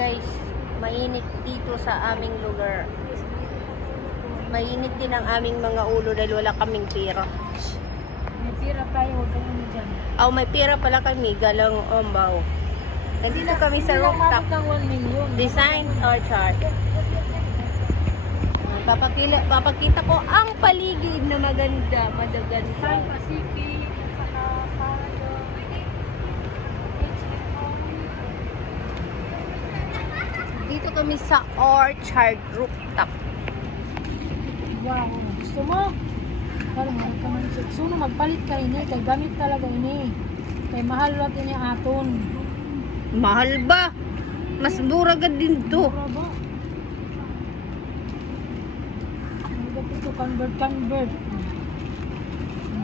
guys, mainit dito sa aming lugar. Mainit din ang aming mga ulo dahil wala kaming pera. May pira tayo, huwag kang ano dyan. Oh, may pera pala kami, galang ombaw. Nandito kami sa rooftop. Hindi lang 1 million. Design orchard. Papakita ko ang paligid na maganda, madaganda. Pan Pacific, saka Palo. Dito kami sa orchard rooftop. Wow, gusto mo? Parang harap ka man siya. Suno magpalit ka ini, kay gamit talaga ini. Kay mahal lang ini aton. Mahal ba? Mas mura ka din to. Mura ba? Ano ito, convert.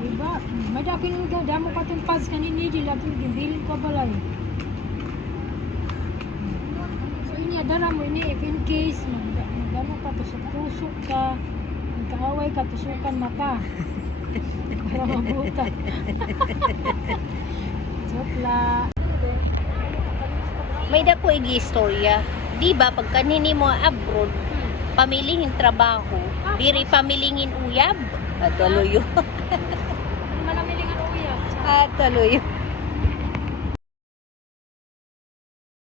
Diba? May dakin nga, damo pa itong pads kanini, di lang ito, bilin ko balay. So, dala mo ini, if in case, magano ka, tusok-tusok ka, magkaaway ka, tusukan mata. Para mabutan. Sopla. May dako igi istorya. Di ba pag kanini mo abroad, pamilingin trabaho, diri pamilingin uyab. At tuloy. Malamiling ang uya. At tuloy.